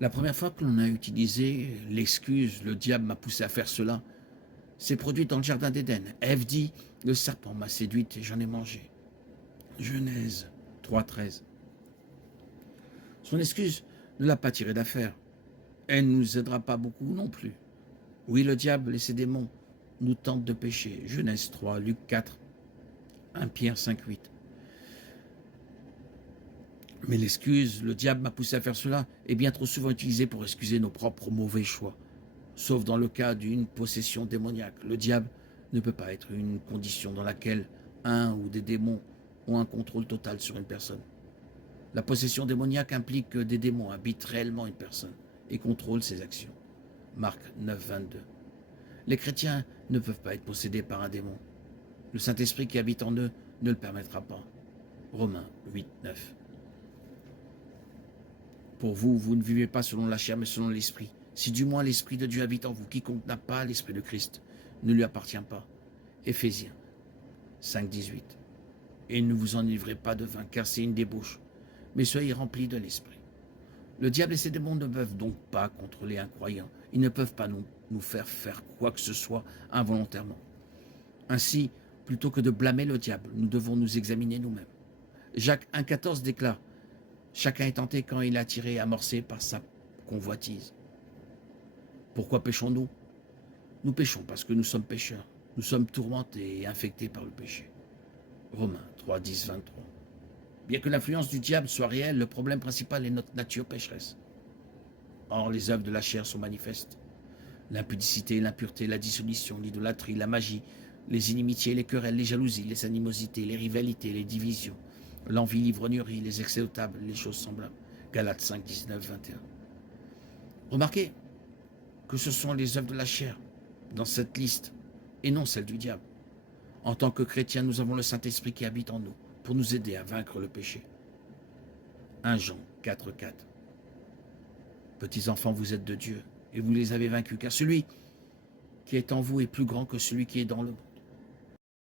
La première fois que l'on a utilisé l'excuse « le diable m'a poussé à faire cela », c'est produit dans le jardin d'Éden. Ève dit « le serpent m'a séduite et j'en ai mangé ». Genèse 3,13. Son excuse ne l'a pas tiré d'affaire. Elle ne nous aidera pas beaucoup non plus. Oui, le diable et ses démons nous tentent de pécher. Genèse 3, Luc 4, 1 Pierre 5, 8. Mais l'excuse « le diable m'a poussé à faire cela » est bien trop souvent utilisée pour excuser nos propres mauvais choix. Sauf dans le cas d'une possession démoniaque. Le diable ne peut pas être une condition dans laquelle un ou des démons ont un contrôle total sur une personne. La possession démoniaque implique que des démons habitent réellement une personne et contrôlent ses actions. Marc 9, 22. Les chrétiens ne peuvent pas être possédés par un démon. Le Saint-Esprit qui habite en eux ne le permettra pas. Romains 8, 9. Pour vous, vous ne vivez pas selon la chair, mais selon l'Esprit. Si du moins l'Esprit de Dieu habite en vous, quiconque n'a pas l'Esprit de Christ ne lui appartient pas. Éphésiens 5, 18. Et ne vous enivrez pas de vin, car c'est une débauche, mais soyez remplis de l'Esprit. Le diable et ses démons ne peuvent donc pas contrôler un croyant. Ils ne peuvent pas nous faire faire quoi que ce soit involontairement. Ainsi, plutôt que de blâmer le diable, nous devons nous examiner nous-mêmes. Jacques 1,14 déclare « Chacun est tenté quand il est attiré et amorcé par sa convoitise. » Pourquoi péchons-nous? Nous péchons parce que nous sommes pécheurs. Nous sommes tourmentés et infectés par le péché. Romains 3, 10, 23. Bien que l'influence du diable soit réelle, le problème principal est notre nature pécheresse. Or, les œuvres de la chair sont manifestes. L'impudicité, l'impureté, la dissolution, l'idolâtrie, la magie, les inimitiés, les querelles, les jalousies, les animosités, les rivalités, les divisions, l'envie, l'ivrognerie, les excès aux tables, les choses semblables. Galates 5, 19, 21. Remarquez que ce sont les œuvres de la chair dans cette liste et non celles du diable. En tant que chrétiens, nous avons le Saint-Esprit qui habite en nous pour nous aider à vaincre le péché. 1 Jean 4, 4. Petits enfants, vous êtes de Dieu et vous les avez vaincus, car celui qui est en vous est plus grand que celui qui est dans le monde.